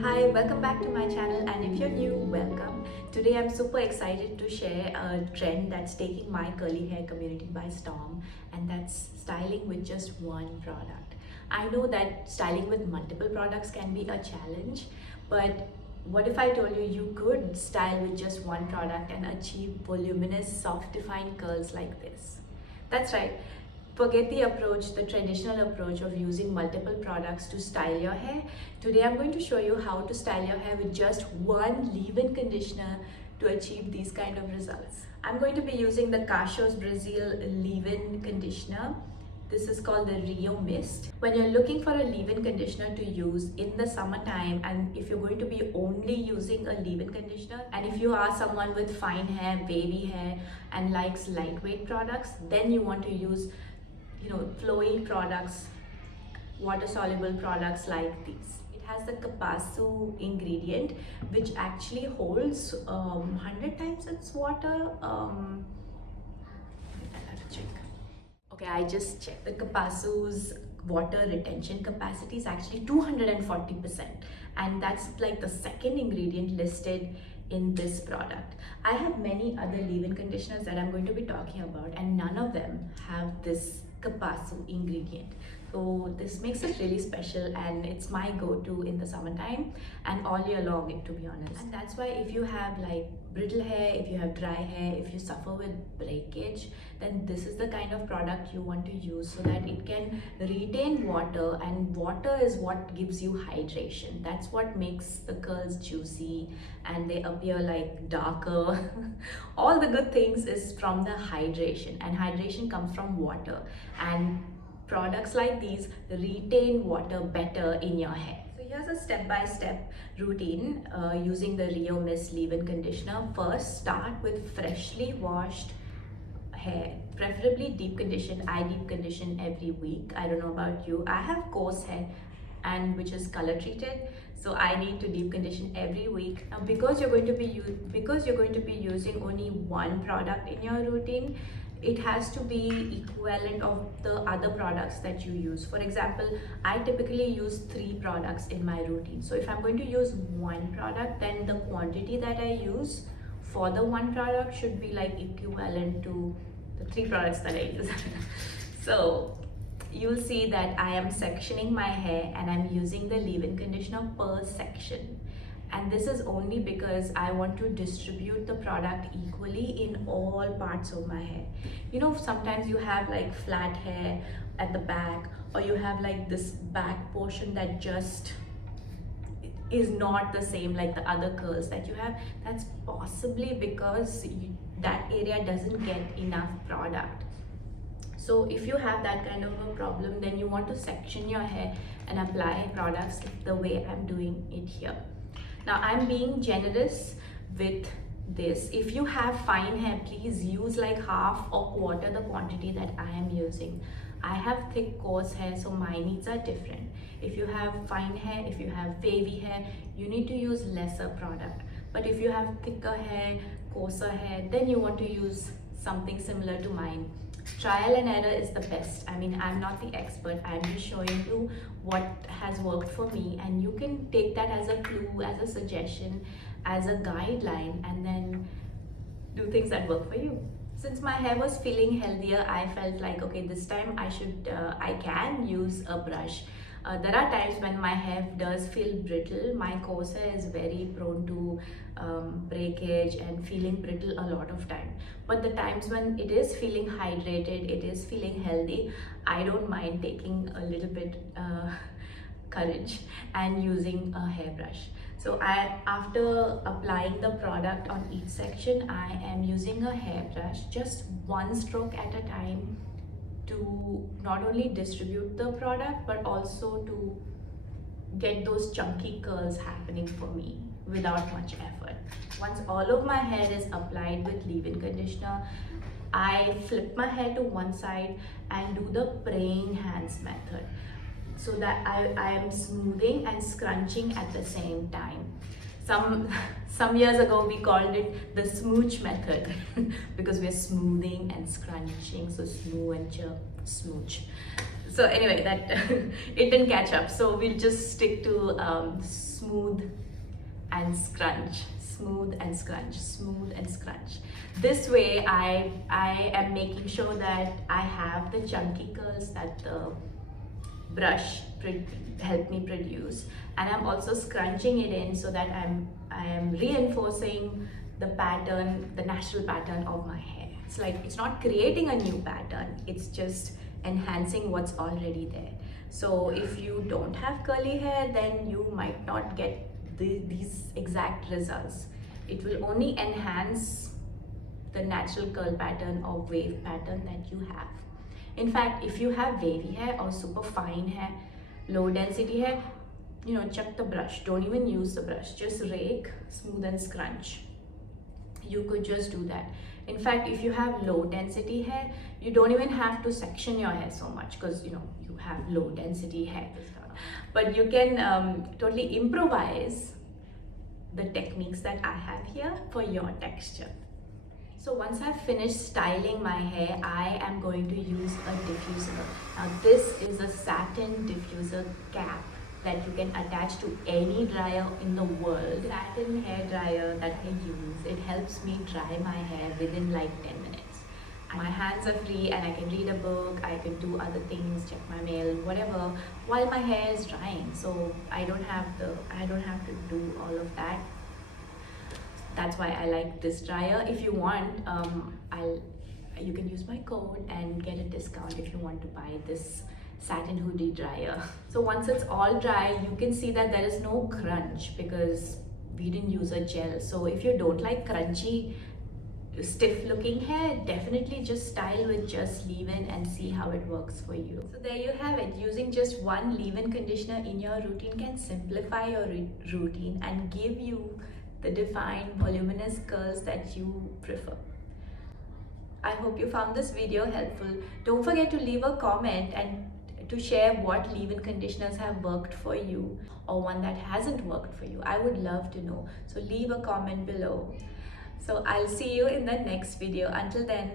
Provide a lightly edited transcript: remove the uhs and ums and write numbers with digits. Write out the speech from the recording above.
Hi, welcome back to my channel, and if you're new, welcome. Today I'm super excited to share a trend that's taking my curly hair community by storm, and that's styling with just one product. I know that styling with multiple products can be a challenge, but what if I told you you could style with just one product and achieve voluminous, soft defined curls like this? That's right. Forget the approach, the traditional approach of using multiple products to style your hair. Today I'm going to show you how to style your hair with just one leave-in conditioner to achieve these kind of results. I'm going to be using the Cachos Brazil leave-in conditioner. This is called the Rio Mist. When you're looking for a leave-in conditioner to use in the summertime, and if you're going to be only using a leave-in conditioner, and if you are someone with fine hair, wavy hair, and likes lightweight products, then you want to use flowy products, water soluble products like these. It has the Capasu ingredient, which actually holds 100 times its water. I'll have to check. Okay, I just checked. The Capasu's water retention capacity is actually 240%, and that's like the second ingredient listed in this product. I have many other leave-in conditioners that I'm going to be talking about, and none of them have this Capasu ingredient. So this makes it really special, and it's my go-to in the summertime and all year long, to be honest. And that's why if you have like brittle hair, if you have dry hair, if you suffer with breakage, then this is the kind of product you want to use so that it can retain water, and water is what gives you hydration. That's what makes the curls juicy and they appear like darker. All the good things is from the hydration, and hydration comes from water, and products like these retain water better in your hair. So here's a step-by-step routine using the Rio Mist leave-in conditioner. First, start with freshly washed hair, preferably deep condition. I deep condition every week. I don't know about you. I have coarse hair and which is color treated, so I need to deep condition every week. Now because you're going to be using only one product in your routine, it has to be equivalent of the other products that you use. For example, I typically use 3 products in my routine. So if I'm going to use one product, then the quantity that I use for the one product should be like equivalent to the 3 products that I use. So you'll see that I am sectioning my hair and I'm using the leave-in conditioner per section. And this is only because I want to distribute the product equally in all parts of my hair. You know, sometimes you have like flat hair at the back, or you have like this back portion that just is not the same like the other curls that you have. That's possibly because that area doesn't get enough product. So if you have that kind of a problem, then you want to section your hair and apply products the way I'm doing it here. Now I'm being generous with this. If you have fine hair, please use like half or quarter the quantity that I am using. I have thick coarse hair, so my needs are different. If you have fine hair, if you have wavy hair, you need to use lesser product. But if you have thicker hair, coarser hair, then you want to use something similar to mine. Trial and error is the best. I mean, I'm not the expert. I'm just showing you what has worked for me, and you can take that as a clue, as a suggestion, as a guideline, and then do things that work for you. Since my hair was feeling healthier, I felt like, okay, this time I can use a brush. There are times when my hair does feel brittle. My coarse hair is very prone to breakage and feeling brittle a lot of time. But the times when it is feeling hydrated, it is feeling healthy, I don't mind taking a little bit courage and using a hairbrush. So after applying the product on each section, I am using a hairbrush, just one stroke at a time, to not only distribute the product but also to get those chunky curls happening for me without much effort. Once all of my hair is applied with leave-in conditioner, I flip my hair to one side and do the praying hands method, so that I am smoothing and scrunching at the same time. Some years ago we called it the smooch method because we're smoothing and scrunching, so smooth and smooch. So anyway, that it didn't catch up. So we'll just stick to smooth and scrunch, smooth and scrunch, smooth and scrunch. This way I am making sure that I have the chunky curls that the brush help me produce, and I'm also scrunching it in so that I am reinforcing the pattern, the natural pattern of my hair. It's like it's not creating a new pattern, it's just enhancing what's already there. So if you don't have curly hair, then you might not get these exact results. It will only enhance the natural curl pattern or wave pattern that you have. In fact, if you have wavy hair or super fine hair, low density hair, chuck the brush. Don't even use the brush. Just rake, smooth and scrunch. You could just do that. In fact, if you have low density hair, you don't even have to section your hair so much because you have low density hair. But you can totally improvise the techniques that I have here for your texture. So once I've finished styling my hair, I am going to use a diffuser. Now this is a satin diffuser cap that you can attach to any dryer in the world. Satin hair dryer that I use, it helps me dry my hair within like 10 minutes. My hands are free and I can read a book, I can do other things, check my mail, whatever, while my hair is drying. So I don't have to do all of that. That's why I like this dryer. If you want, you can use my code and get a discount if you want to buy this satin hoodie dryer. So once it's all dry, you can see that there is no crunch because we didn't use a gel. So if you don't like crunchy, stiff looking hair, definitely just style with just leave-in and see how it works for you. So there you have it. Using just one leave-in conditioner in your routine can simplify your routine and give you the defined voluminous curls that you prefer. I hope you found this video helpful. Don't forget to leave a comment and to share what leave-in conditioners have worked for you or one that hasn't worked for you. I would love to know. So leave a comment below. So I'll see you in the next video. Until then,